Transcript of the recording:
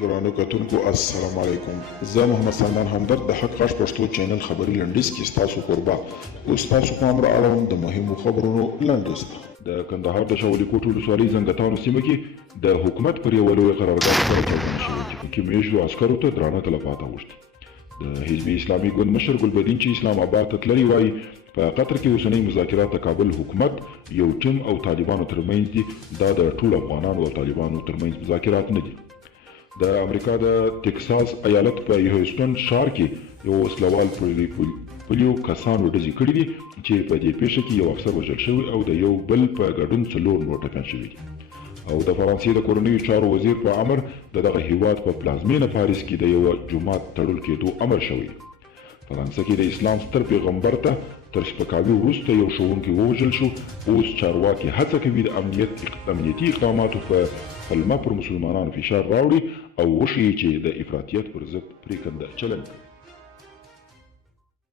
درانو کتونکو السلام علیکم. زه محمد سلمان همدرد د حق غږ پښتو چینل خبري لنډیز کې ستاسو کوربه اوس تاسو پام را اړوم د مهمو خبرونو لنډیز ته. د کندهار د شاولي کوټ ولسوالۍ زنګتانو سیمه کې د حکومت پر یوه لویه قرارداد سره ټاکنه شوې چې پکې میشتو عسکرو ته درانه تلفات اوښتي. د حزب اسلامي ګوند مشر ګلبدین چې اسلام آباد ته تللی وایي په قطر کې اوسنۍ مذاکرات د کابل حکومت یو ټیم او طالبانو ترمنځ دي. دا د ټولو افغانانو او طالبانو ترمنځ مذاکرات نه دي. د امریکا د ټکساس ایالت په هیوستن ښار کې یو وسلوال پولیو کسانو ډزې کړي دي چې په دې پیښه کې یو افسر وژل شوی او د یو بل په ګډون 4 نور ټپیان شوي دي. او د فرانسې د کورنیو چارو وزیر په امر د دغه هیواد په پلازمینه پاریس کې د یو جومات تړل کېدو امر شوی. فرانسه کې د اسلام ستر پیغمبر ته تر شپکاوي وروسته یو ښوونکی ووژل شو. اوس چارواکي هڅه کوي د امنیتي اقداماتو په پلمه پر مسلمانانو فشار راوړي او وښیي چې د افراطیت پر ضد پرېکنده چلند